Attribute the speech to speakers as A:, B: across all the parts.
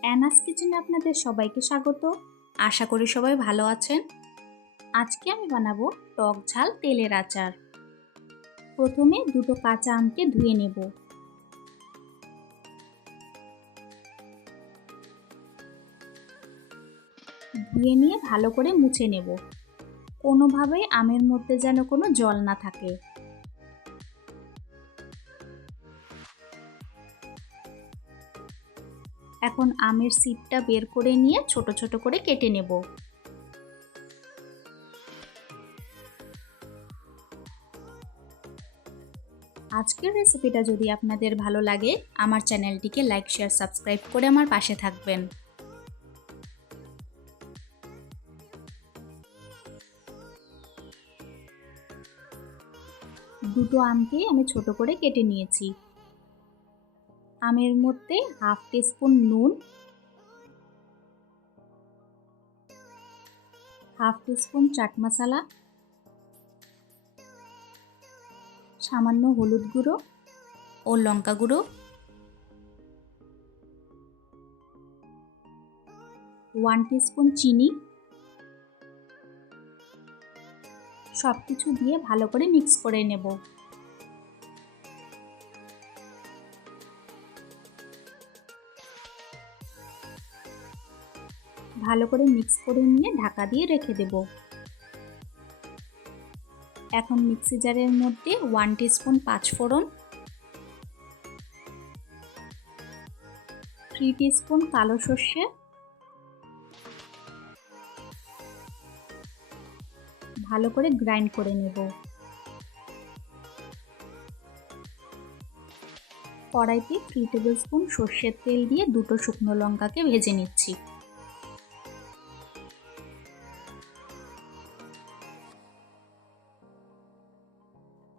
A: অ্যানাস কিচেনে আপনাদের সবাইকে স্বাগত। আশা করি সবাই ভালো আছেন। আজকে আমি বানাবো টক ঝাল তেলের আচার। প্রথমে দুটো কাঁচা আমকে ধুয়ে নেব। ধুয়ে নিয়ে ভালো করে মুছে নেব। কোনোভাবেই আমের মধ্যে যেন কোনো জল না থাকে। এখন আমের সিপটা বের করে নিয়ে ছোট ছোট করে কেটে নেব। আজকের রেসিপিটা যদি আপনাদের ভালো লাগে, আমার চ্যানেলটিকে লাইক শেয়ার সাবস্ক্রাইব করে আমার পাশে থাকবেন। দুটো আমকে আমি ছোট করে কেটে নিয়েছি। আমের মধ্যে হাফ টিস্পুন নুন, হাফ টিস্পুন চাট মশলা, সামান্য হলুদ গুঁড়ো ও লঙ্কা গুঁড়ো, ওয়ান টিস্পুন চিনি সব কিছু দিয়ে ভালো করে মিক্স করে নেব। ভালো করে মিক্স করে নিয়ে ঢাকা দিয়ে রেখে দেব। এখন মিক্সি জারের মধ্যে ওয়ান টিস্পুন পাঁচফোড়ন থ্রি টিস্পুন কালো সর্ষে, ভালো করে গ্রাইন্ড করে নেব। কড়াইতে থ্রি টেবিল স্পুন সর্ষের তেল দিয়ে দুটো শুকনো লঙ্কাকে ভেজে নিচ্ছি।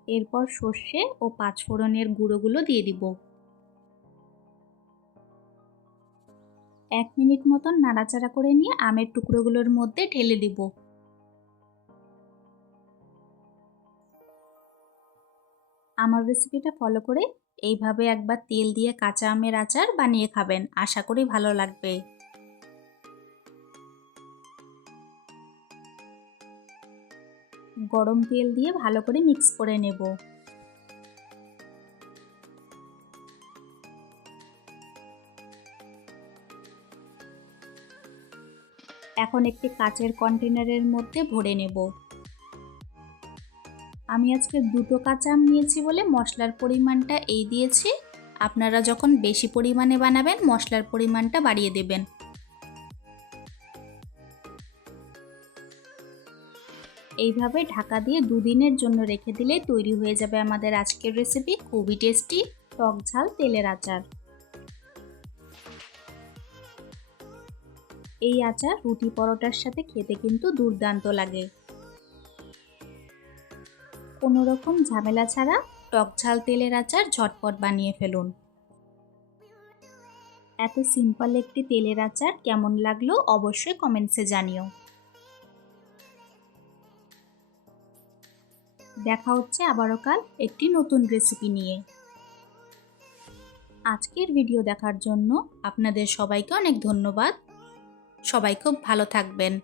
A: এরপর সর্ষে ও পাঁচফোড়নের গুঁড়োগুলো দিয়ে দিব। এক মিনিট মতন নাড়াচাড়া করে নিয়ে আমের টুকরোগুলোর মধ্যে ঢেলে দিব। আমার রেসিপিটা ফলো করে এইভাবে একবার তেল দিয়ে কাঁচা আমের আচার বানিয়ে খাবেন। আশা করি ভালো লাগবে। গরম তেল দিয়ে ভালো করে মিক্স করে নেব। এখন একটি কাচের কন্টেনারের মধ্যে ভরে নেব। আমি আজকে দুটো কাঁচা আম নিয়েছি বলে মশলার পরিমাণটা এই দিয়েছি। আপনারা যখন বেশি পরিমাণে বানাবেন, মশলার পরিমাণটা বাড়িয়ে দেবেন। এইভাবে ঢাকা দিয়ে দুদিনের জন্য রেখে দিলে তৈরি হয়ে যাবে আমাদের আজকের রেসিপি খুবই টেস্টি টক ঝাল, তেলের আচার। এই আচার রুটি পরোটার সাথে খেতে কিন্তু দুর্দান্ত লাগে। কোনো রকম ঝামেলা ছাড়া টক ঝাল, তেলের আচার ঝটপট বানিয়ে ফেলুন। এত সিম্পল একটি তেলের আচার কেমন লাগল অবশ্যই কমেন্টসে জানিও। দেখা হচ্ছে আবারও কাল একটি নতুন রেসিপি নিয়ে। আজকের ভিডিও দেখার জন্য আপনাদের সবাইকে অনেক ধন্যবাদ। সবাই খুব ভালো থাকবেন।